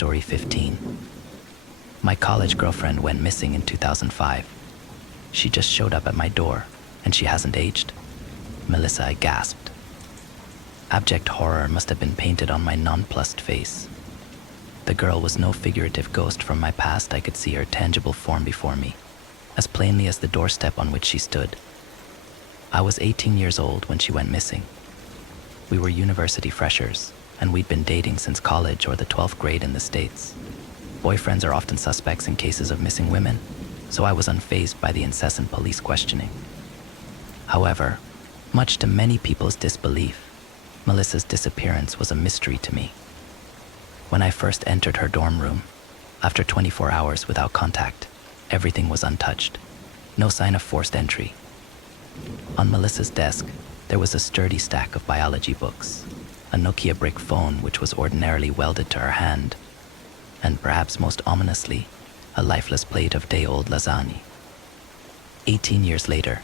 Story 15. My college girlfriend went missing in 2005. She just showed up at my door, and she hasn't aged. Melissa, I gasped. Abject horror must have been painted on my nonplussed face. The girl was no figurative ghost from my past. I could see her tangible form before me, as plainly as the doorstep on which she stood. I was 18 years old when she went missing. We were university freshers, and we'd been dating since college or the 12th grade in the States. Boyfriends are often suspects in cases of missing women, so I was unfazed by the incessant police questioning. However, much to many people's disbelief, Melissa's disappearance was a mystery to me. When I first entered her dorm room, after 24 hours without contact, everything was untouched. No sign of forced entry. On Melissa's desk, there was a sturdy stack of biology books, a Nokia brick phone which was ordinarily welded to her hand, and perhaps most ominously, a lifeless plate of day-old lasagne. 18 years later,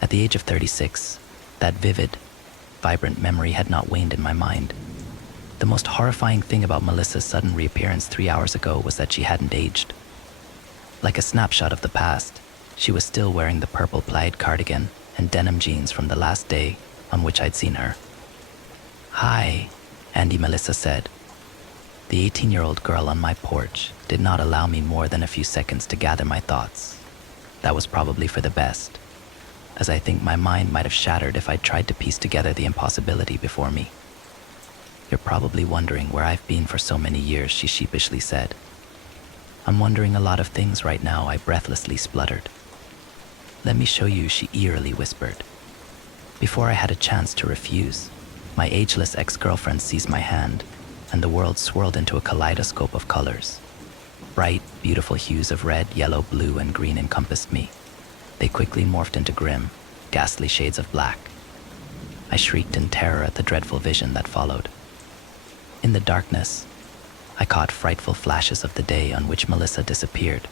at the age of 36, that vivid, vibrant memory had not waned in my mind. The most horrifying thing about Melissa's sudden reappearance 3 hours ago was that she hadn't aged. Like a snapshot of the past, she was still wearing the purple plaid cardigan and denim jeans from the last day on which I'd seen her. "Hi," Andy, Melissa said. The 18-year-old girl on my porch did not allow me more than a few seconds to gather my thoughts. That was probably for the best, as I think my mind might have shattered if I'd tried to piece together the impossibility before me. "You're probably wondering where I've been for so many years," she sheepishly said. "I'm wondering a lot of things right now," I breathlessly spluttered. "Let me show you," she eerily whispered. Before I had a chance to refuse, my ageless ex-girlfriend seized my hand, and the world swirled into a kaleidoscope of colors. Bright, beautiful hues of red, yellow, blue, and green encompassed me. They quickly morphed into grim, ghastly shades of black. I shrieked in terror at the dreadful vision that followed. In the darkness, I caught frightful flashes of the day on which Melissa disappeared.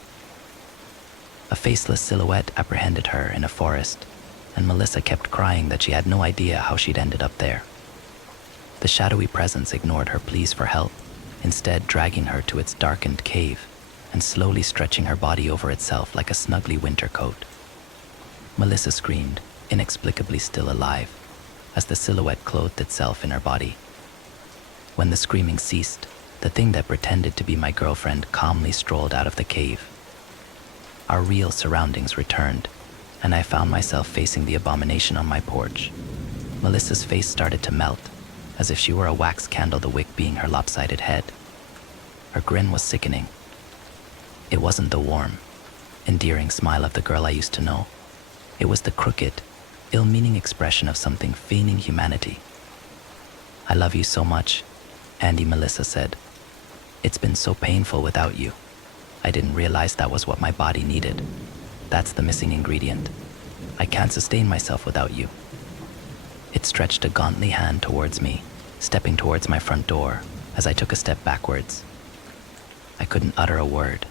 A faceless silhouette apprehended her in a forest, and Melissa kept crying that she had no idea how she'd ended up there. The shadowy presence ignored her pleas for help, instead dragging her to its darkened cave and slowly stretching her body over itself like a snuggly winter coat. Melissa screamed, inexplicably still alive, as the silhouette clothed itself in her body. When the screaming ceased, the thing that pretended to be my girlfriend calmly strolled out of the cave. Our real surroundings returned, and I found myself facing the abomination on my porch. Melissa's face started to melt, as if she were a wax candle, the wick being her lopsided head. Her grin was sickening. It wasn't the warm, endearing smile of the girl I used to know. It was the crooked, ill-meaning expression of something feigning humanity. "I love you so much," Andy, Melissa said. "It's been so painful without you. I didn't realize that was what my body needed. That's the missing ingredient. I can't sustain myself without you." It stretched a gauntly hand towards me, stepping towards my front door as I took a step backwards. I couldn't utter a word.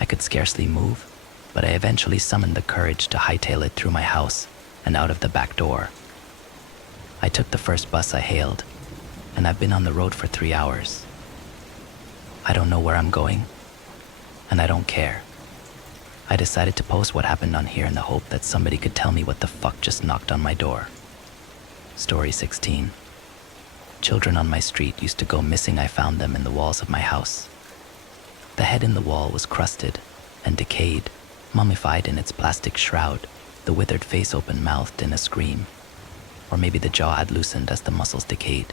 I could scarcely move, but I eventually summoned the courage to hightail it through my house and out of the back door. I took the first bus I hailed, and I've been on the road for 3 hours. I don't know where I'm going, and I don't care. I decided to post what happened on here in the hope that somebody could tell me what the fuck just knocked on my door. Story 16. Children on my street used to go missing. I found them in the walls of my house. The head in the wall was crusted and decayed, mummified in its plastic shroud, the withered face open-mouthed in a scream. Or maybe the jaw had loosened as the muscles decayed.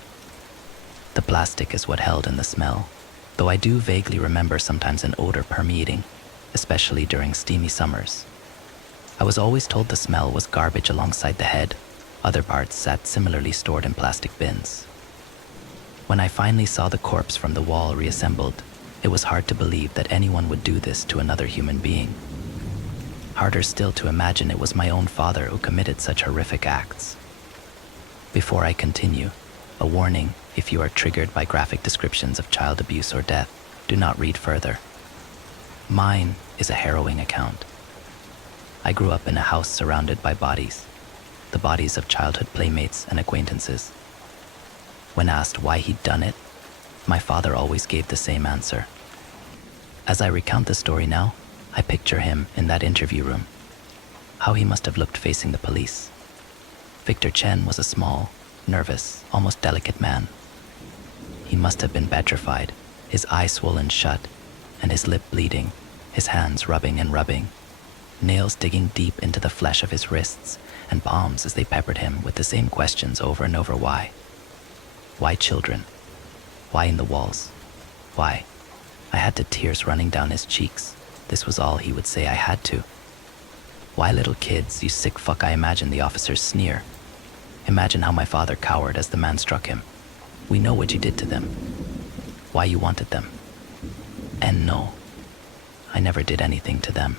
The plastic is what held in the smell, though I do vaguely remember sometimes an odor permeating, especially during steamy summers. I was always told the smell was garbage alongside the head. Other parts sat similarly stored in plastic bins. When I finally saw the corpse from the wall reassembled, it was hard to believe that anyone would do this to another human being. Harder still to imagine it was my own father who committed such horrific acts. Before I continue, a warning: if you are triggered by graphic descriptions of child abuse or death, do not read further. Mine is a harrowing account. I grew up in a house surrounded by bodies, the bodies of childhood playmates and acquaintances. When asked why he'd done it, My father always gave the same answer. As I recount the story now, I picture him in that interview room. How he must have looked facing the police. Victor Chen was a small, nervous, almost delicate man. He must have been petrified, his eye swollen shut, and his lip bleeding, his hands rubbing and rubbing, nails digging deep into the flesh of his wrists and palms as they peppered him with the same questions over and over. Why? Why children? Why in the walls? Why? I had the tears running down his cheeks. This was all he would say. I had to. Why little kids, you sick fuck? I imagine the officer's sneer. Imagine how my father cowered as the man struck him. We know what you did to them. Why you wanted them. And no, I never did anything to them.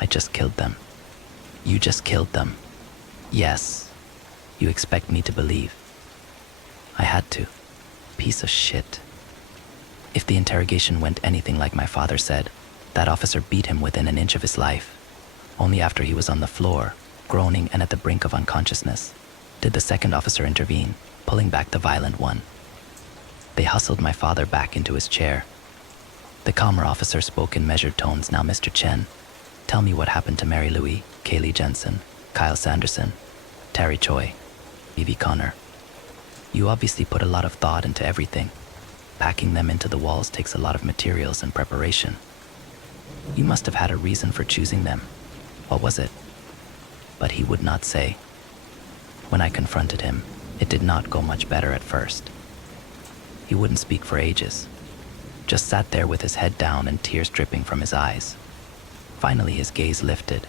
I just killed them. You just killed them. Yes, you expect me to believe. I had to. Piece of shit. If the interrogation went anything like my father said, that officer beat him within an inch of his life. Only after he was on the floor, groaning and at the brink of unconsciousness, did the second officer intervene, pulling back the violent one. They hustled my father back into his chair. The calmer officer spoke in measured tones. Now, Mr. Chen, tell me what happened to Mary Louise, Kaylee Jensen, Kyle Sanderson, Terry Choi, Evie Connor. You obviously put a lot of thought into everything. Packing them into the walls takes a lot of materials and preparation. You must have had a reason for choosing them. What was it? But he would not say. When I confronted him, it did not go much better at first. He wouldn't speak for ages. Just sat there with his head down and tears dripping from his eyes. Finally, his gaze lifted.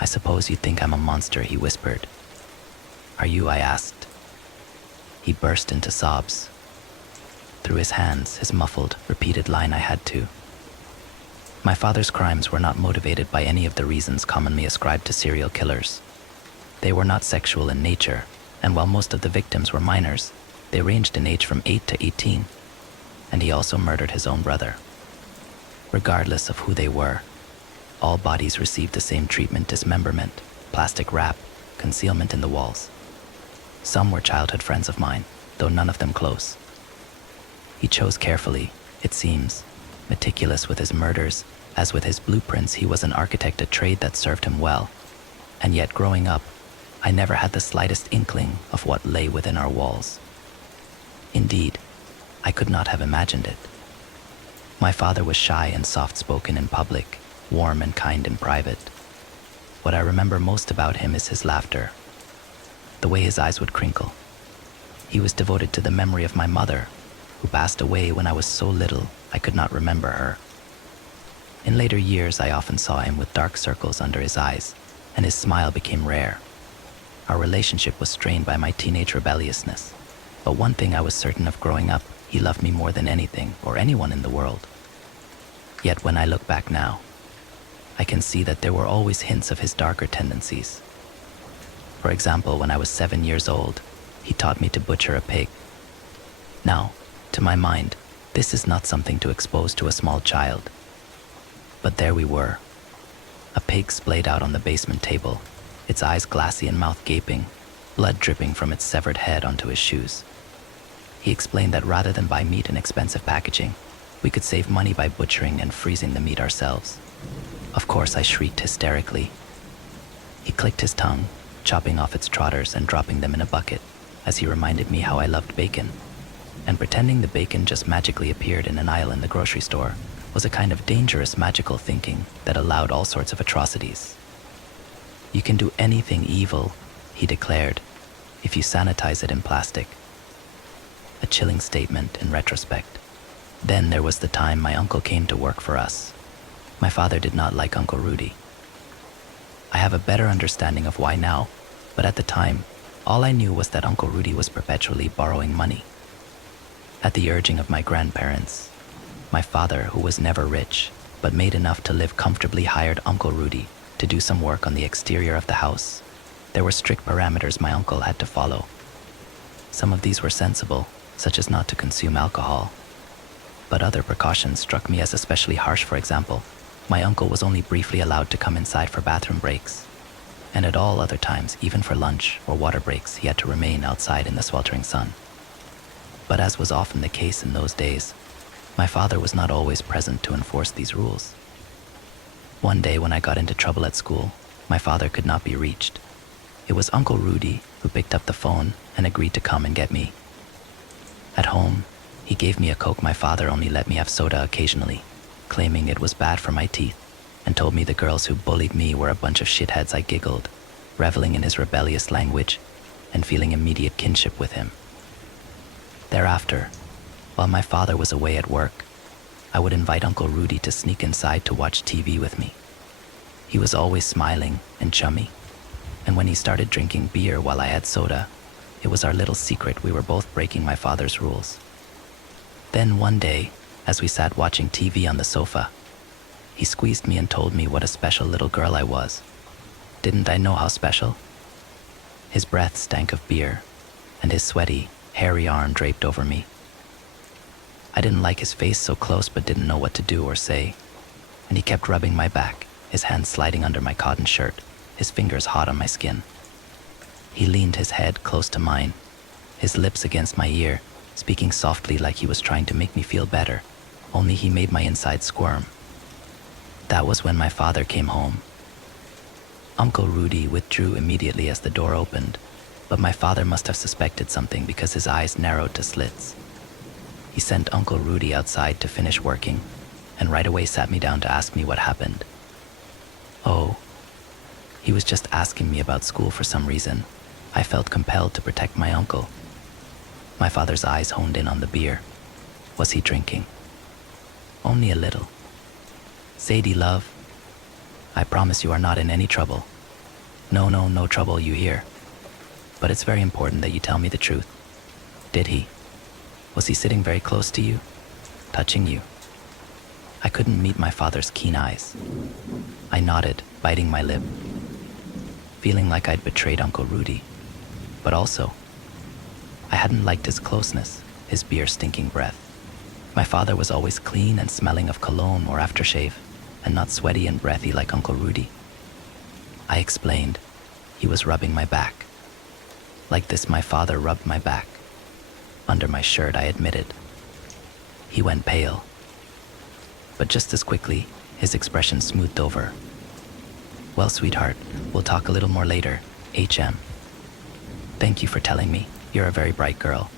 I suppose you think I'm a monster, he whispered. Are you? I asked. He burst into sobs. Through his hands, his muffled, repeated line, I had to. My father's crimes were not motivated by any of the reasons commonly ascribed to serial killers. They were not sexual in nature, and while most of the victims were minors, they ranged in age from 8 to 18, and he also murdered his own brother. Regardless of who they were, all bodies received the same treatment: dismemberment, plastic wrap, concealment in the walls. Some were childhood friends of mine, though none of them close. He chose carefully, it seems, meticulous with his murders, as with his blueprints. He was an architect, a trade that served him well. And yet, growing up, I never had the slightest inkling of what lay within our walls. Indeed, I could not have imagined it. My father was shy and soft-spoken in public, warm and kind in private. What I remember most about him is his laughter, the way his eyes would crinkle. He was devoted to the memory of my mother, who passed away when I was so little I could not remember her. In later years, I often saw him with dark circles under his eyes, and his smile became rare. Our relationship was strained by my teenage rebelliousness, but one thing I was certain of growing up: he loved me more than anything or anyone in the world. Yet when I look back now, I can see that there were always hints of his darker tendencies. For example, when I was 7 years old, he taught me to butcher a pig. Now, to my mind, this is not something to expose to a small child. But there we were. A pig splayed out on the basement table, its eyes glassy and mouth gaping, blood dripping from its severed head onto his shoes. He explained that rather than buy meat in expensive packaging, we could save money by butchering and freezing the meat ourselves. Of course, I shrieked hysterically. He clicked his tongue, chopping off its trotters and dropping them in a bucket, as he reminded me how I loved bacon. And pretending the bacon just magically appeared in an aisle in the grocery store was a kind of dangerous magical thinking that allowed all sorts of atrocities. You can do anything evil, he declared, if you sanitize it in plastic. A chilling statement in retrospect. Then there was the time my uncle came to work for us. My father did not like Uncle Rudy. I have a better understanding of why now, but at the time, all I knew was that Uncle Rudy was perpetually borrowing money. At the urging of my grandparents, my father, who was never rich, but made enough to live comfortably, hired Uncle Rudy to do some work on the exterior of the house. There were strict parameters my uncle had to follow. Some of these were sensible, such as not to consume alcohol. But other precautions struck me as especially harsh. For example, my uncle was only briefly allowed to come inside for bathroom breaks. And at all other times, even for lunch or water breaks, he had to remain outside in the sweltering sun. But as was often the case in those days, my father was not always present to enforce these rules. One day when I got into trouble at school, my father could not be reached. It was Uncle Rudy who picked up the phone and agreed to come and get me. At home, he gave me a Coke. My father only let me have soda occasionally, claiming it was bad for my teeth, and told me the girls who bullied me were a bunch of shitheads. I giggled, reveling in his rebellious language and feeling immediate kinship with him. Thereafter, while my father was away at work, I would invite Uncle Rudy to sneak inside to watch TV with me. He was always smiling and chummy, and when he started drinking beer while I had soda, it was our little secret we were both breaking my father's rules. Then one day, as we sat watching TV on the sofa, he squeezed me and told me what a special little girl I was. Didn't I know how special? His breath stank of beer, and his sweaty, hairy arm draped over me. I didn't like his face so close but didn't know what to do or say, and he kept rubbing my back, his hands sliding under my cotton shirt, his fingers hot on my skin. He leaned his head close to mine, his lips against my ear, speaking softly like he was trying to make me feel better, only he made my inside squirm. That was when my father came home. Uncle Rudy withdrew immediately as the door opened, but my father must have suspected something because his eyes narrowed to slits. He sent Uncle Rudy outside to finish working, and right away sat me down to ask me what happened. Oh, he was just asking me about school for some reason. I felt compelled to protect my uncle. My father's eyes honed in on the beer. Was he drinking? Only a little. Sadie, love, I promise you are not in any trouble. No trouble, you hear. But it's very important that you tell me the truth. Did he? Was he sitting very close to you? Touching you? I couldn't meet my father's keen eyes. I nodded, biting my lip, feeling like I'd betrayed Uncle Rudy. But also, I hadn't liked his closeness, his beer-stinking breath. My father was always clean and smelling of cologne or aftershave, and not sweaty and breathy like Uncle Rudy. I explained. He was rubbing my back. Like this, my father rubbed my back. Under my shirt, I admitted. He went pale. But just as quickly, his expression smoothed over. Well, sweetheart, we'll talk a little more later, HM. Thank you for telling me. You're a very bright girl.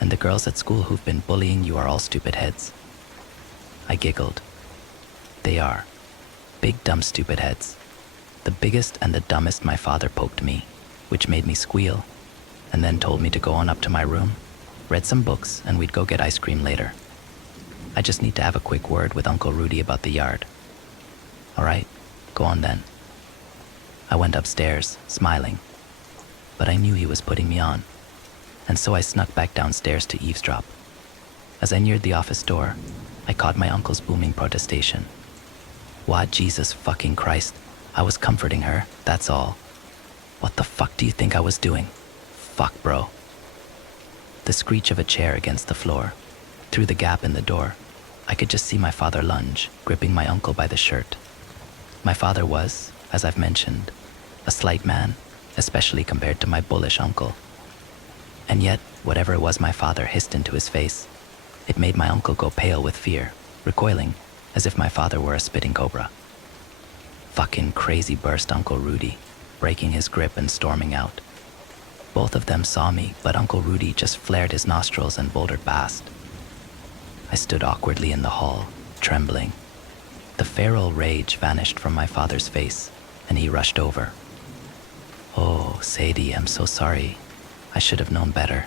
And the girls at school who've been bullying you are all stupid heads. I giggled. They are. Big, dumb, stupid heads. The biggest and the dumbest. My father poked me, which made me squeal, and then told me to go on up to my room, read some books, and we'd go get ice cream later. I just need to have a quick word with Uncle Rudy about the yard. All right, go on then. I went upstairs, smiling, but I knew he was putting me on, and so I snuck back downstairs to eavesdrop. As I neared the office door, I caught my uncle's booming protestation. What, Jesus fucking Christ? I was comforting her, that's all. What the fuck do you think I was doing? Fuck, bro. The screech of a chair against the floor. Through the gap in the door, I could just see my father lunge, gripping my uncle by the shirt. My father was, as I've mentioned, a slight man, especially compared to my bullish uncle. And yet, whatever it was my father hissed into his face, it made my uncle go pale with fear, recoiling, as if my father were a spitting cobra. Fucking crazy, burst Uncle Rudy, breaking his grip and storming out. Both of them saw me, but Uncle Rudy just flared his nostrils and bouldered past. I stood awkwardly in the hall, trembling. The feral rage vanished from my father's face, and he rushed over. Oh, Sadie, I'm so sorry. I should have known better.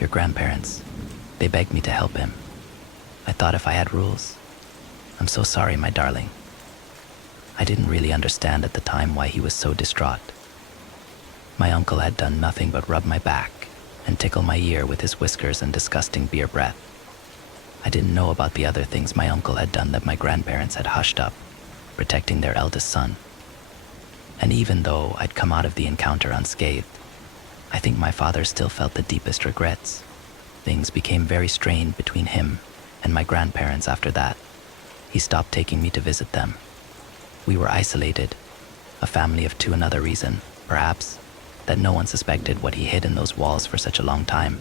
Your grandparents, they begged me to help him. I thought if I had rules. I'm so sorry, my darling. I didn't really understand at the time why he was so distraught. My uncle had done nothing but rub my back and tickle my ear with his whiskers and disgusting beer breath. I didn't know about the other things my uncle had done that my grandparents had hushed up, protecting their eldest son. And even though I'd come out of the encounter unscathed, I think my father still felt the deepest regrets. Things became very strained between him and my grandparents after that. He stopped taking me to visit them. We were isolated, a family of two. Another reason, perhaps, that no one suspected what he hid in those walls for such a long time.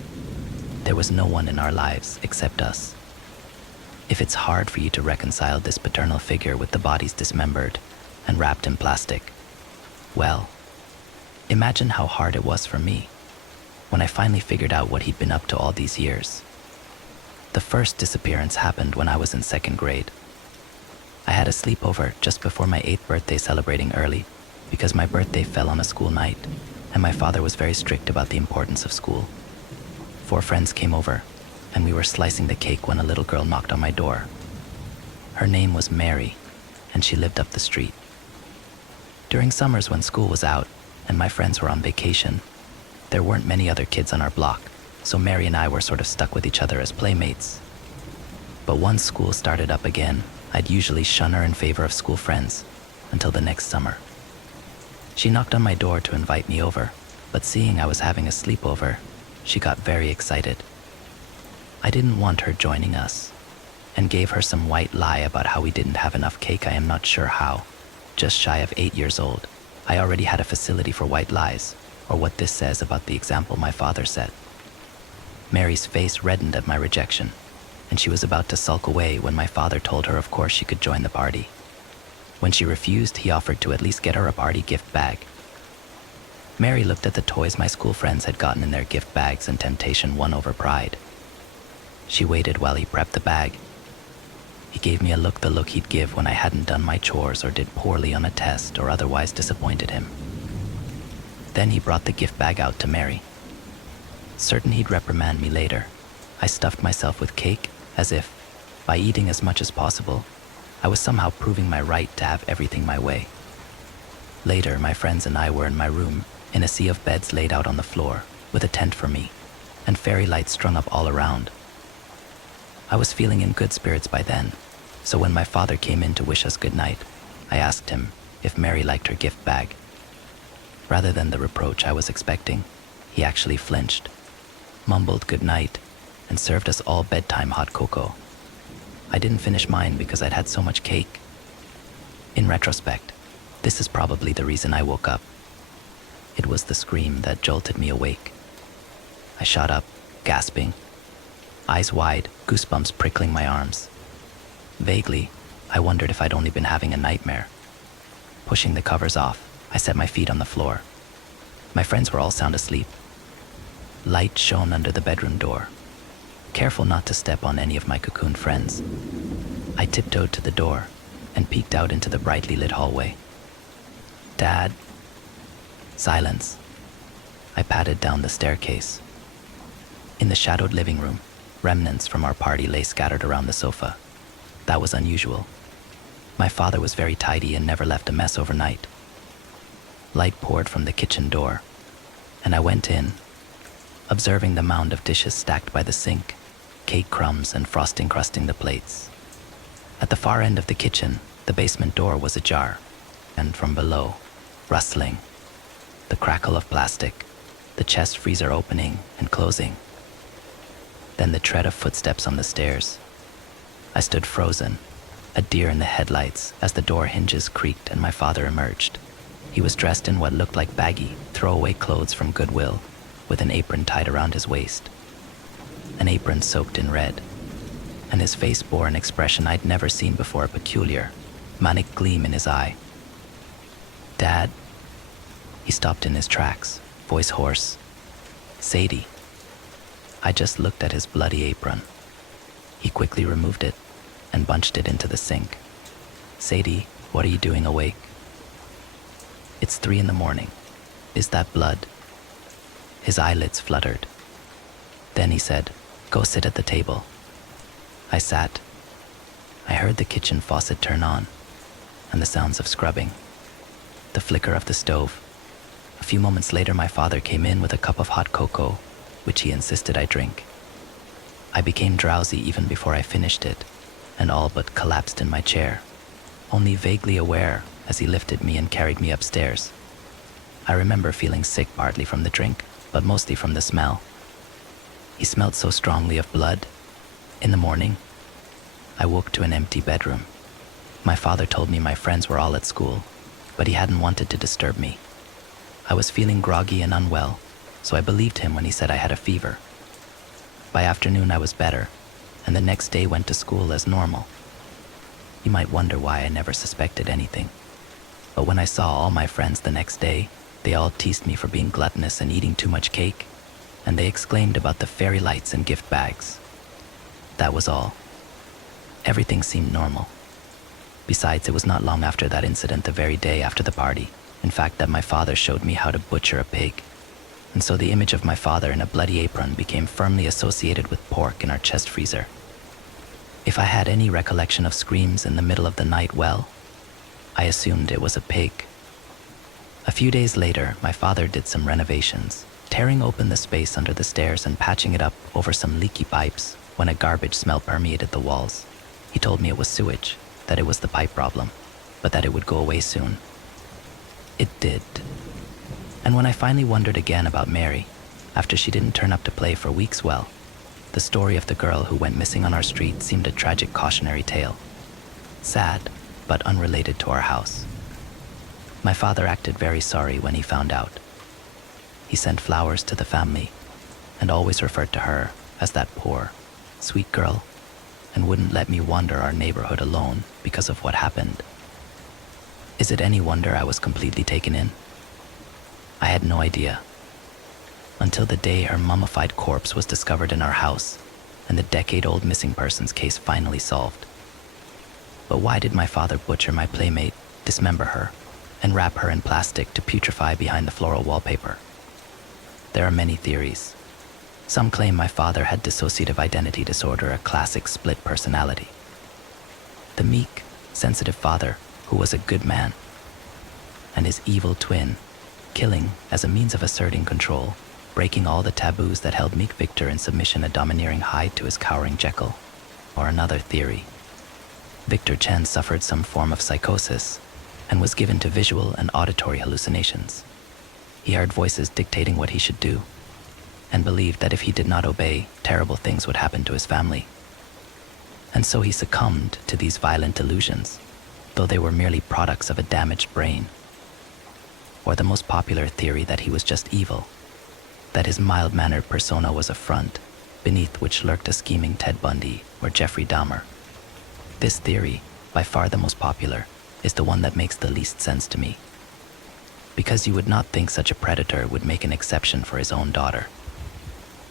There was no one in our lives except us. If it's hard for you to reconcile this paternal figure with the bodies dismembered and wrapped in plastic, well, imagine how hard it was for me when I finally figured out what he'd been up to all these years. The first disappearance happened when I was in 2nd grade. I had a sleepover just before my 8th birthday, celebrating early because my birthday fell on a school night and my father was very strict about the importance of school. 4 friends came over and we were slicing the cake when a little girl knocked on my door. Her name was Mary and she lived up the street. During summers when school was out and my friends were on vacation, there weren't many other kids on our block, so Mary and I were sort of stuck with each other as playmates. But once school started up again, I'd usually shun her in favor of school friends until the next summer. She knocked on my door to invite me over, but seeing I was having a sleepover, she got very excited. I didn't want her joining us and gave her some white lie about how we didn't have enough cake. I am not sure how. Just shy of 8 years old, I already had a facility for white lies, or what this says about the example my father set. Mary's face reddened at my rejection, and she was about to sulk away when my father told her of course she could join the party. When she refused, he offered to at least get her a party gift bag. Mary looked at the toys my school friends had gotten in their gift bags and temptation won over pride. She waited while he prepped the bag. He gave me a look, the look he'd give when I hadn't done my chores or did poorly on a test or otherwise disappointed him. Then he brought the gift bag out to Mary. Certain he'd reprimand me later, I stuffed myself with cake as if, by eating as much as possible, I was somehow proving my right to have everything my way. Later, my friends and I were in my room, in a sea of beds laid out on the floor, with a tent for me, and fairy lights strung up all around. I was feeling in good spirits by then, so when my father came in to wish us good night, I asked him if Mary liked her gift bag. Rather than the reproach I was expecting, he actually flinched, mumbled good night, and served us all bedtime hot cocoa. I didn't finish mine because I'd had so much cake. In retrospect, this is probably the reason I woke up. It was the scream that jolted me awake. I shot up, gasping, eyes wide, goosebumps prickling my arms. Vaguely, I wondered if I'd only been having a nightmare. Pushing the covers off, I set my feet on the floor. My friends were all sound asleep. Light shone under the bedroom door. Careful not to step on any of my cocooned friends, I tiptoed to the door and peeked out into the brightly lit hallway. Dad? Silence. I padded down the staircase. In the shadowed living room, remnants from our party lay scattered around the sofa. That was unusual. My father was very tidy and never left a mess overnight. Light poured from the kitchen door, and I went in, observing the mound of dishes stacked by the sink, cake crumbs and frosting crusting the plates. At the far end of the kitchen, the basement door was ajar, and from below, rustling, the crackle of plastic, the chest freezer opening and closing. Then the tread of footsteps on the stairs. I stood frozen, a deer in the headlights, as the door hinges creaked and my father emerged. He was dressed in what looked like baggy, throwaway clothes from Goodwill, with an apron tied around his waist. An apron soaked in red, and his face bore an expression I'd never seen before, a peculiar, manic gleam in his eye. Dad? He stopped in his tracks, voice hoarse. Sadie. I just looked at his bloody apron. He quickly removed it and bunched it into the sink. Sadie, what are you doing awake? It's 3 a.m. Is that blood? His eyelids fluttered. Then he said, go sit at the table. I sat. I heard the kitchen faucet turn on, and the sounds of scrubbing, the flicker of the stove. A few moments later, my father came in with a cup of hot cocoa, which he insisted I drink. I became drowsy even before I finished it, and all but collapsed in my chair, only vaguely aware as he lifted me and carried me upstairs. I remember feeling sick partly from the drink, but mostly from the smell. He smelled so strongly of blood. In the morning, I woke to an empty bedroom. My father told me my friends were all at school, but he hadn't wanted to disturb me. I was feeling groggy and unwell, so I believed him when he said I had a fever. By afternoon, I was better, and the next day went to school as normal. You might wonder why I never suspected anything. But when I saw all my friends the next day, they all teased me for being gluttonous and eating too much cake, and they exclaimed about the fairy lights and gift bags. That was all. Everything seemed normal. Besides, it was not long after that incident, the very day after the party, in fact, that my father showed me how to butcher a pig. And so the image of my father in a bloody apron became firmly associated with pork in our chest freezer. If I had any recollection of screams in the middle of the night, well, I assumed it was a pig. A few days later, my father did some renovations, tearing open the space under the stairs and patching it up over some leaky pipes when a garbage smell permeated the walls. He told me it was sewage, that it was the pipe problem, but that it would go away soon. It did. And when I finally wondered again about Mary, after she didn't turn up to play for weeks, well, the story of the girl who went missing on our street seemed a tragic cautionary tale. Sad, but unrelated to our house. My father acted very sorry when he found out. He sent flowers to the family and always referred to her as that poor, sweet girl, and wouldn't let me wander our neighborhood alone because of what happened. Is it any wonder I was completely taken in? I had no idea. Until the day her mummified corpse was discovered in our house and the decade-old missing persons case finally solved. But why did my father butcher my playmate, dismember her, and wrap her in plastic to putrefy behind the floral wallpaper? There are many theories. Some claim my father had dissociative identity disorder, a classic split personality. The meek, sensitive father who was a good man, and his evil twin, killing as a means of asserting control, breaking all the taboos that held meek Victor in submission, a domineering Hyde to his cowering Jekyll. Or another theory. Victor Chen suffered some form of psychosis and was given to visual and auditory hallucinations. He heard voices dictating what he should do and believed that if he did not obey, terrible things would happen to his family. And so he succumbed to these violent delusions, though they were merely products of a damaged brain. Or the most popular theory that he was just evil, that his mild-mannered persona was a front, beneath which lurked a scheming Ted Bundy or Jeffrey Dahmer. This theory, by far the most popular, is the one that makes the least sense to me. Because you would not think such a predator would make an exception for his own daughter.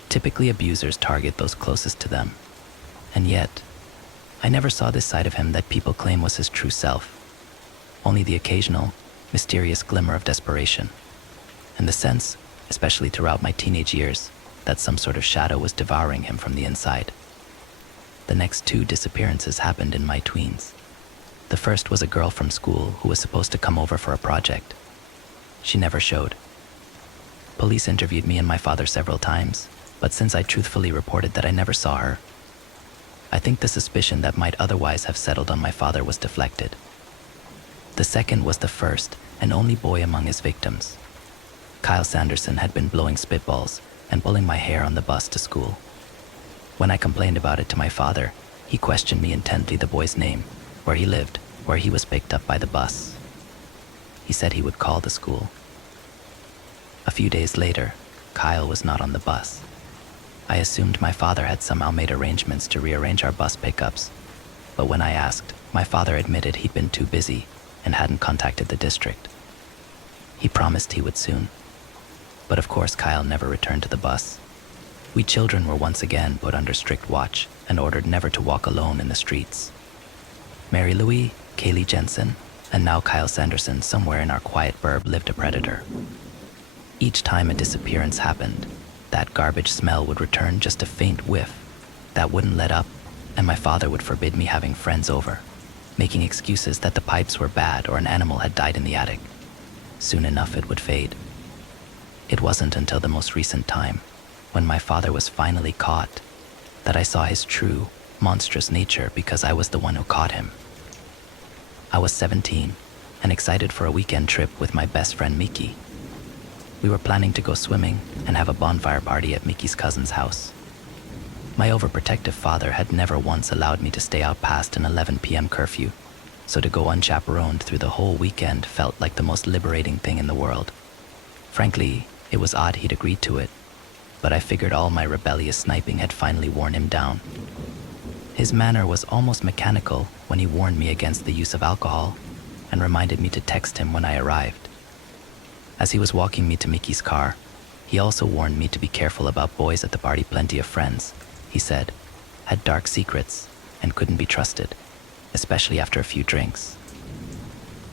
Typically, abusers target those closest to them. And yet, I never saw this side of him that people claim was his true self. Only the occasional, mysterious glimmer of desperation, and the sense, especially throughout my teenage years, that some sort of shadow was devouring him from the inside. The next 2 disappearances happened in my tweens. The first was a girl from school who was supposed to come over for a project. She never showed. Police interviewed me and my father several times, but since I truthfully reported that I never saw her, I think the suspicion that might otherwise have settled on my father was deflected. The second was the first and only boy among his victims. Kyle Sanderson had been blowing spitballs and pulling my hair on the bus to school. When I complained about it to my father, he questioned me intently the boy's name, where he lived, where he was picked up by the bus. He said he would call the school. A few days later, Kyle was not on the bus. I assumed my father had somehow made arrangements to rearrange our bus pickups, but when I asked, my father admitted he'd been too busy and hadn't contacted the district. He promised he would soon. But of course, Kyle never returned to the bus. We children were once again put under strict watch and ordered never to walk alone in the streets. Mary Louise, Kaylee Jensen, and now Kyle Sanderson, somewhere in our quiet burb lived a predator. Each time a disappearance happened, that garbage smell would return, just a faint whiff that wouldn't let up, and my father would forbid me having friends over, making excuses that the pipes were bad or an animal had died in the attic. Soon enough it would fade. It wasn't until the most recent time, when my father was finally caught, that I saw his true, monstrous nature, because I was the one who caught him. I was 17 and excited for a weekend trip with my best friend Miki. We were planning to go swimming and have a bonfire party at Miki's cousin's house. My overprotective father had never once allowed me to stay out past an 11 p.m. curfew, so to go unchaperoned through the whole weekend felt like the most liberating thing in the world. Frankly, it was odd he'd agreed to it, but I figured all my rebellious sniping had finally worn him down. His manner was almost mechanical when he warned me against the use of alcohol and reminded me to text him when I arrived. As he was walking me to Mickey's car, he also warned me to be careful about boys at the party. Plenty of friends, he said, had dark secrets and couldn't be trusted, especially after a few drinks.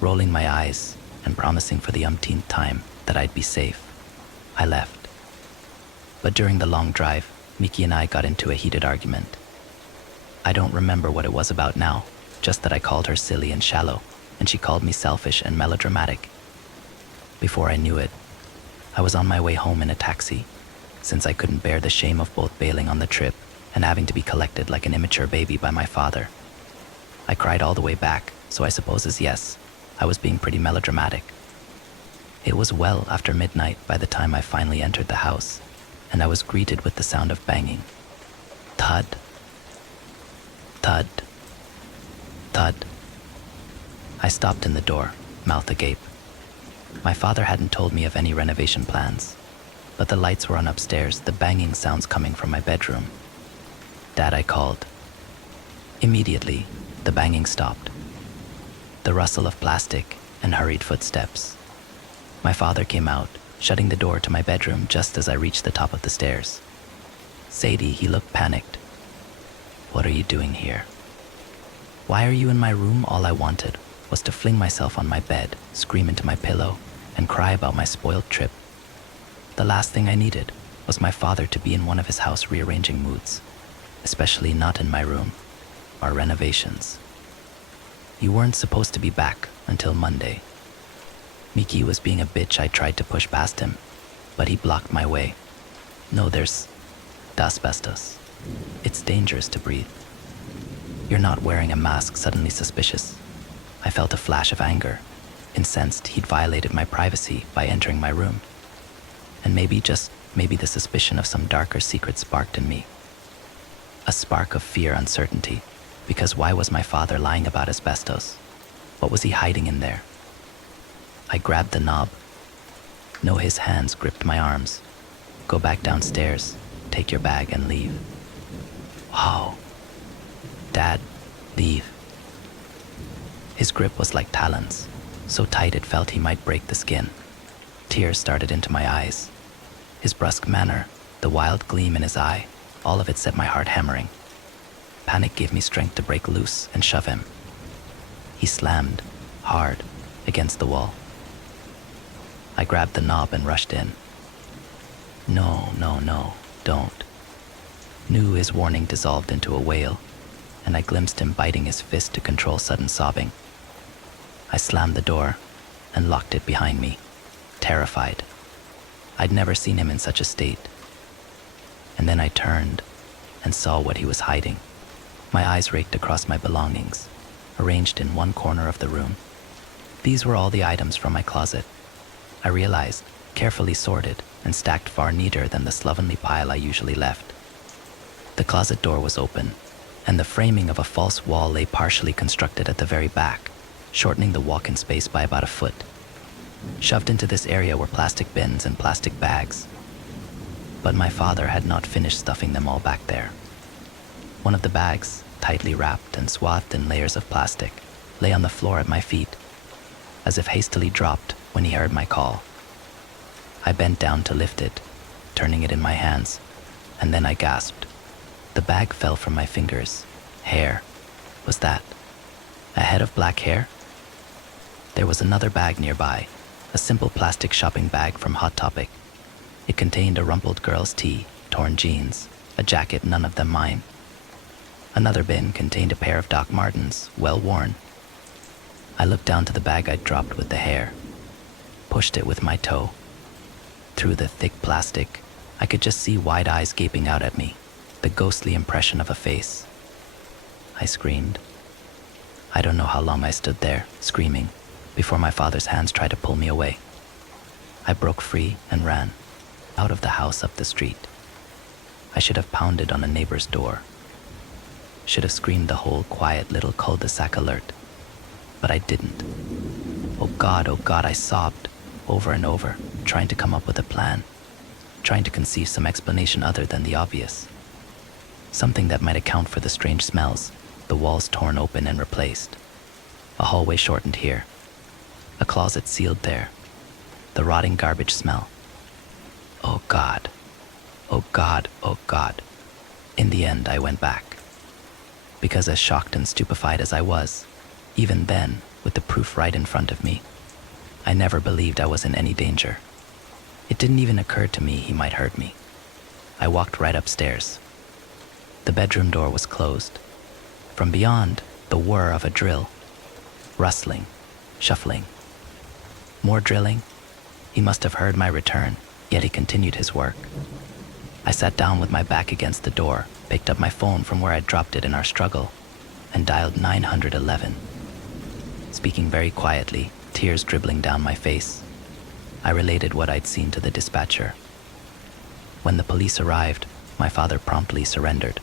Rolling my eyes and promising for the umpteenth time that I'd be safe, I left. But during the long drive, Mickey and I got into a heated argument. I don't remember what it was about now, just that I called her silly and shallow, and she called me selfish and melodramatic. Before I knew it, I was on my way home in a taxi, since I couldn't bear the shame of both bailing on the trip and having to be collected like an immature baby by my father. I cried all the way back, so I suppose as yes, I was being pretty melodramatic. It was well after midnight by the time I finally entered the house, and I was greeted with the sound of banging. Thud. Thud. Thud. I stopped in the door, mouth agape. My father hadn't told me of any renovation plans, but the lights were on upstairs, the banging sounds coming from my bedroom. Dad, I called. Immediately, the banging stopped. The rustle of plastic and hurried footsteps. My father came out, shutting the door to my bedroom just as I reached the top of the stairs. Sadie, he looked panicked. What are you doing here? Why are you in my room? All I wanted was to fling myself on my bed, scream into my pillow, and cry about my spoiled trip. The last thing I needed was my father to be in one of his house rearranging moods, especially not in my room. Our renovations. You weren't supposed to be back until Monday. Mickey was being a bitch. I tried to push past him, but he blocked my way. No, there's asbestos. It's dangerous to breathe. You're not wearing a mask. Suddenly suspicious. I felt a flash of anger, incensed he'd violated my privacy by entering my room. And maybe, just maybe, the suspicion of some darker secret sparked in me. A spark of fear, uncertainty, because why was my father lying about asbestos? What was he hiding in there? I grabbed the knob. No, his hands gripped my arms. Go back downstairs, take your bag and leave. Wow. Dad, leave. His grip was like talons, so tight it felt he might break the skin. Tears started into my eyes. His brusque manner, the wild gleam in his eye, all of it set my heart hammering. Panic gave me strength to break loose and shove him. He slammed, hard, against the wall. I grabbed the knob and rushed in. No, don't. Knew his warning dissolved into a wail, and I glimpsed him biting his fist to control sudden sobbing. I slammed the door and locked it behind me, terrified. I'd never seen him in such a state. And then I turned and saw what he was hiding. My eyes raked across my belongings, arranged in one corner of the room. These were all the items from my closet. I realized, carefully sorted and stacked far neater than the slovenly pile I usually left. The closet door was open, and the framing of a false wall lay partially constructed at the very back, shortening the walk-in space by about a foot. Shoved into this area were plastic bins and plastic bags, but my father had not finished stuffing them all back there. One of the bags, tightly wrapped and swathed in layers of plastic, lay on the floor at my feet, as if hastily dropped when he heard my call. I bent down to lift it, turning it in my hands, and then I gasped. The bag fell from my fingers. Hair. Was that a head of black hair? There was another bag nearby, a simple plastic shopping bag from Hot Topic. It contained a rumpled girl's tee, torn jeans, a jacket, none of them mine. Another bin contained a pair of Doc Martens, well worn. I looked down to the bag I'd dropped with the hair, pushed it with my toe. Through the thick plastic, I could just see wide eyes gaping out at me, the ghostly impression of a face. I screamed. I don't know how long I stood there, screaming, before my father's hands tried to pull me away. I broke free and ran, out of the house, up the street. I should have pounded on a neighbor's door. Should have screamed the whole quiet little cul-de-sac alert, but I didn't. Oh God, I sobbed, over and over, trying to come up with a plan. trying to conceive some explanation other than the obvious. Something that might account for the strange smells, the walls torn open and replaced, a hallway shortened here, a closet sealed there, the rotting garbage smell. Oh God, oh God, oh God. In the end, I went back. Because as shocked and stupefied as I was, even then, with the proof right in front of me, I never believed I was in any danger. It didn't even occur to me he might hurt me. I walked right upstairs. The bedroom door was closed. From beyond, the whir of a drill. Rustling, shuffling. More drilling. He must have heard my return, yet he continued his work. I sat down with my back against the door, picked up my phone from where I'd dropped it in our struggle, and dialed 911. Speaking very quietly, tears dribbling down my face, I related what I'd seen to the dispatcher. When the police arrived, my father promptly surrendered.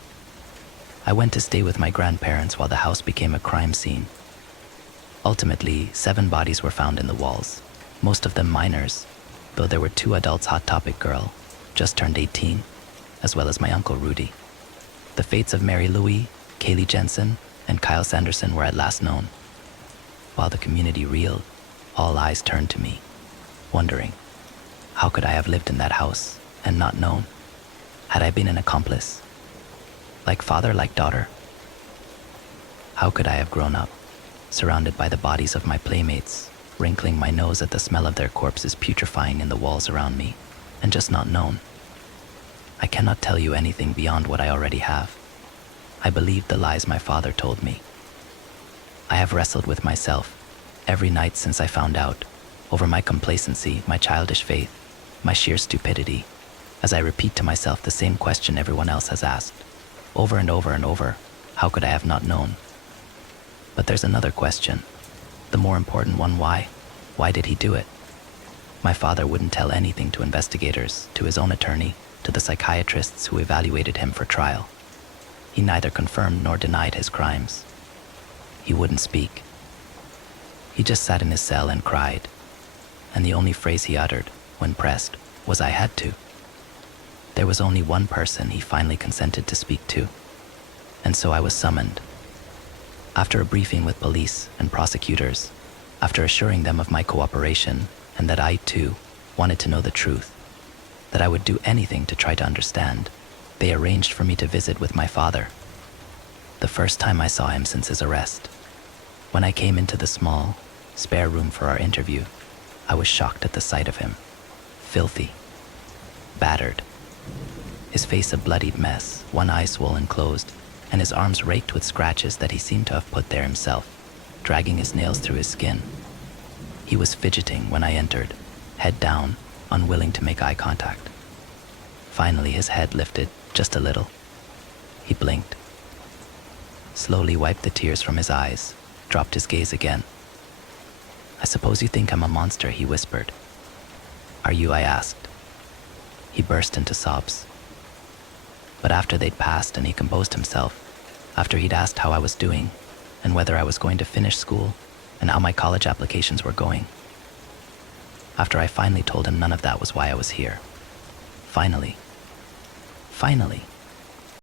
I went to stay with my grandparents while the house became a crime scene. Ultimately, 7 bodies were found in the walls, most of them minors, though there were 2 adults, Hot Topic girl, just turned 18, as well as my uncle Rudy. The fates of Mary Louie, Kaylee Jensen, and Kyle Sanderson were at last known. While the community reeled, all eyes turned to me, wondering, how could I have lived in that house and not known? Had I been an accomplice? Like father, like daughter? How could I have grown up, surrounded by the bodies of my playmates, wrinkling my nose at the smell of their corpses putrefying in the walls around me, and just not known? I cannot tell you anything beyond what I already have. I believed the lies my father told me. I have wrestled with myself every night since I found out, over my complacency, my childish faith, my sheer stupidity, as I repeat to myself the same question everyone else has asked, over and over and over, how could I have not known? But there's another question, the more important one, why? Why did he do it? My father wouldn't tell anything to investigators, to his own attorney, to the psychiatrists who evaluated him for trial. He neither confirmed nor denied his crimes. He wouldn't speak. He just sat in his cell and cried, and the only phrase he uttered, when pressed, was "I had to." There was only one person he finally consented to speak to, and so I was summoned. After a briefing with police and prosecutors, after assuring them of my cooperation and that I, too, wanted to know the truth, that I would do anything to try to understand, they arranged for me to visit with my father. The first time I saw him since his arrest. When I came into the small, spare room for our interview, I was shocked at the sight of him. Filthy. Battered. His face a bloodied mess, one eye swollen closed, and his arms raked with scratches that he seemed to have put there himself, dragging his nails through his skin. He was fidgeting when I entered, head down, unwilling to make eye contact. Finally, his head lifted, just a little. He blinked. Slowly wiped the tears from his eyes, dropped his gaze again. "I suppose you think I'm a monster," he whispered. "Are you?" I asked. He burst into sobs. But after they'd passed and he composed himself, after he'd asked how I was doing, and whether I was going to finish school, and how my college applications were going, after I finally told him none of that was why I was here, finally,